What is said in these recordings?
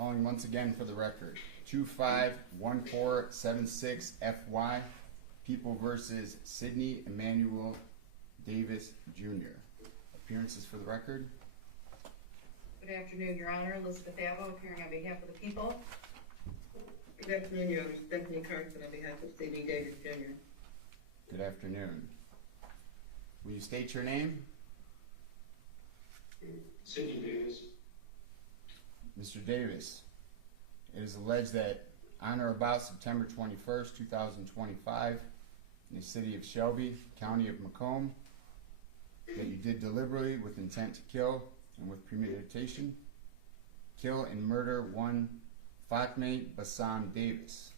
Calling once again for the record, 251476 FY, People versus Sidney Emmanuel Davis Jr. Appearances for the record. Good afternoon, Your Honor. Elizabeth Avo, appearing on behalf of the people. Good afternoon, Your Honor. Stephanie Carson on behalf of Sidney Davis Jr. Good afternoon. Will you state your name? Sidney Davis. Mr. Davis, it is alleged that on or about September 21st, 2025, in the city of Shelby, county of Macomb, that you did deliberately with intent to kill and with premeditation, kill and murder one Fatme Bassam Davis,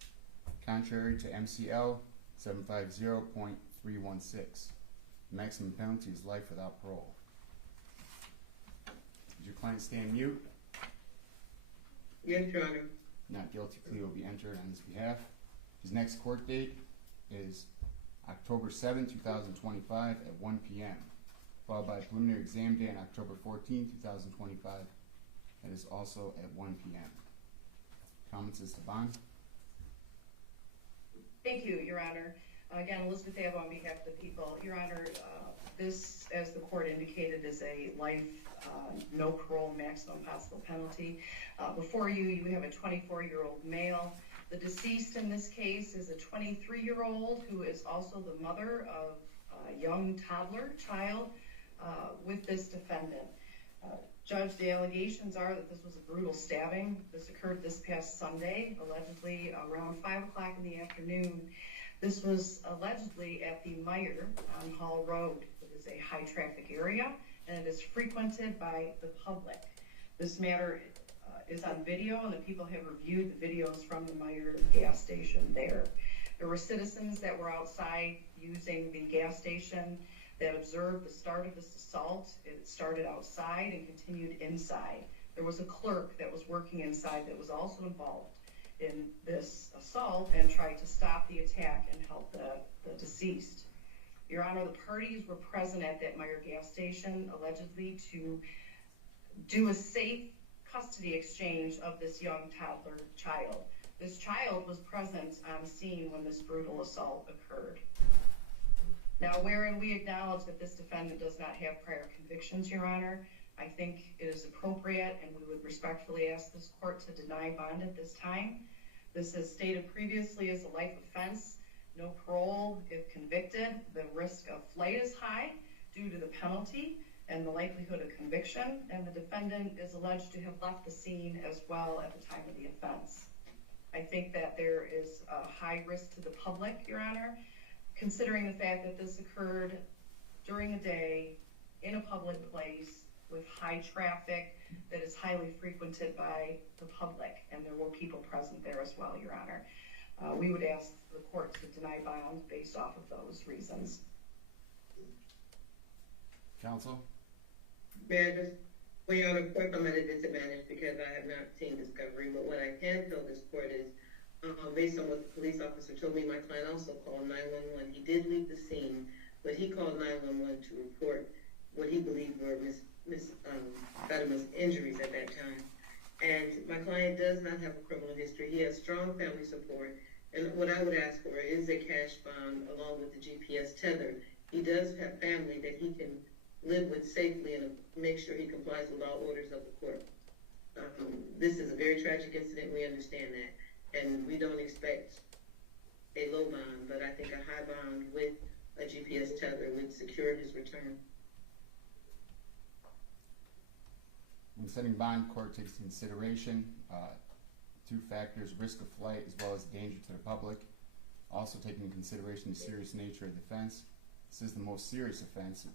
contrary to MCL 750.316. The maximum penalty is life without parole. Does your client stand mute? Yes, Your Honor. Not guilty plea will be entered on his behalf. His next court date is October 7, 2025 at 1 p.m., followed by a preliminary exam day on October 14, 2025. That is also at 1 p.m. Comments as to bond? Thank you, Your Honor. Again, Elizabeth Avo on behalf of the people. Your Honor, this, as the court indicated, is a life, no parole, maximum possible penalty. Before you, you have a 24-year-old male. The deceased in this case is a 23-year-old who is also the mother of a young toddler child with this defendant. Judge, the allegations are that this was a brutal stabbing. This occurred this past Sunday, allegedly around 5 o'clock in the afternoon. This was allegedly at the Meijer on Hall Road. It is a high-traffic area, and it is frequented by the public. This matter is on video, and the people have reviewed the videos from the Meijer gas station there. There were citizens that were outside using the gas station that observed the start of this assault. It started outside and continued inside. There was a clerk that was working inside that was also involved in this assault and tried to stop the attack and help the deceased. Your Honor, the parties were present at that Meijer gas station allegedly to do a safe custody exchange of this young toddler child. This child was present on scene when this brutal assault occurred. Now, wherein we acknowledge that this defendant does not have prior convictions, Your Honor, I think it is appropriate, and we would respectfully ask this court to deny bond at this time. This is stated previously as a life offense, no parole if convicted. The risk of flight is high due to the penalty and the likelihood of conviction, and the defendant is alleged to have left the scene as well at the time of the offense. I think that there is a high risk to the public, Your Honor, considering the fact that this occurred during the day in a public place with high traffic that is highly frequented by the public, and there were people present there as well, Your Honor. We would ask the court to deny bond based off of those reasons. Counsel? May I just, well, Your Honor, of course I'm at a disadvantage because I have not seen discovery, but what I can tell this court is, based on what the police officer told me, my client also called 911. He did leave the scene, but he called 911 to report what he believed were Fatima's injuries at that time. And my client does not have a criminal history. He has strong family support. And what I would ask for is a cash bond along with the GPS tether. He does have family that he can live with safely and make sure he complies with all orders of the court. This is a very tragic incident. We understand that. And we don't expect a low bond, but I think a high bond with a GPS tether would secure his return. When setting bond, court takes into consideration two factors: risk of flight as well as danger to the public. Also taking into consideration the serious nature of the offense. This is the most serious offense.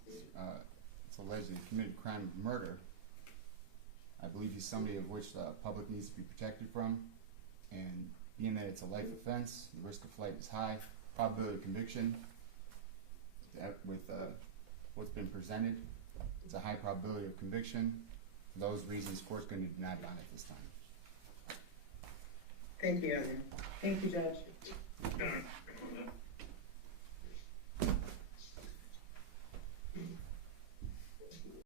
It's alleged that he committed a crime of murder. I believe he's somebody of which the public needs to be protected from. And being that it's a life offense, the risk of flight is high. Probability of conviction, with what's been presented, it's a high probability of conviction. For those reasons, court's going to deny bond at this time. Thank you, Your Honor. Thank you, Judge.